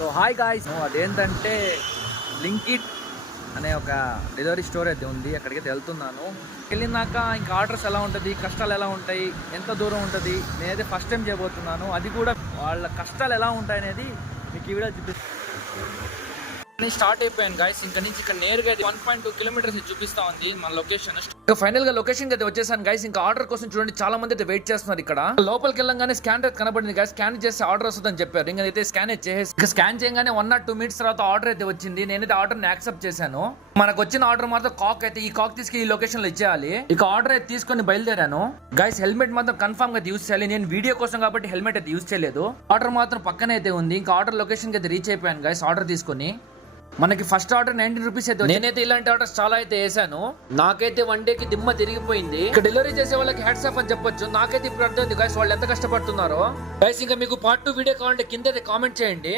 So hi guys, అదేంటంటే Blinkit అనే ఒక డెలివరీ స్టోర్ అయితే ఉంది. అక్కడికి వెళ్తున్నాను. వెళ్ళినాక ఇంకా ఆర్డర్స్ ఎలా ఉంటుంది, కష్టాలు ఎలా ఉంటాయి, ఎంత దూరం ఉంటుంది, నేనైతే ఫస్ట్ టైం చేయబోతున్నాను. అది కూడా వాళ్ళ కష్టాలు ఎలా ఉంటాయి అనేది మీకు ఈ వీడియో చూపిస్తాను. స్టార్ట్ అయిపోయాను గాయస్. ఇంకా నుంచి ఇక్కడ నేరుగా 1.2 కిలోమీటర్స్ చూపిస్తా ఉంది మన లొకేషన్. ఇంకా ఫైనల్ గా లొకేషన్ అయితే వచ్చేసాను గైస్. ఇంకా ఆర్డర్ కోసం చూడండి, చాలా మంది అయితే వెయిట్ చేస్తున్నారు ఇక్కడ. లోపలికి వెళ్ళంగానే స్కాన్ అయితే కనబడింది గైస్. స్కాన్ చేస్తే ఆర్డర్ వస్తుందని చెప్పారు. ఇంకా అయితే స్కాన్ చేసి ఇంకా స్కాన్ చేయగానే 1 or 2 minutes తర్వాత ఆర్డర్ అయితే వచ్చింది. నేనైతే ఆర్డర్ ని యాక్సెప్ట్ చేశాను. మనకు వచ్చిన ఆర్డర్ మాత్రం కాక్ అయితే ఈ కాక్ తీసుకు ఈ లొకేషన్ లో ఇచ్చేయాలి. ఇక ఆర్డర్ అయితే తీసుకొని బయలుదేరాను గైస్. హెల్మెట్ మాత్రం కన్ఫర్మ్ గా యూజ్ చేయాలి. నేను వీడియో కోసం కాబట్టి హెల్మెట్ అయితే యూజ్ చేయలేదు. ఆర్డర్ మాత్రం పక్కనే అయితే ఉంది. ఇంకా ఆర్డర్ లొకేషన్ కి అయితే రీచ్ అయిపోయాను గైస్. ఆర్డర్ తీసుకొని మనకి ఫస్ట్ ఆర్డర్ 19 రూపీస్ అయితే. నేనైతే ఇలాంటి ఆర్డర్స్ చాలా అయితే వేసాను. నాకైతే 1 day కి దిమ్మ తిరిగిపోయింది. ఇక్కడ డెలివరీ చేసే వాళ్ళకి హ్యాట్స్ ఆఫ్ అని చెప్పొచ్చు. నాకైతే ఇప్పుడు అర్థమైంది గైస్ వాళ్ళు ఎంత కష్టపడుతున్నారో. గైస్ ఇంకా మీకు పార్ట్ 2 వీడియో కావాలంటే కింద అయితే కామెంట్ చేయండి.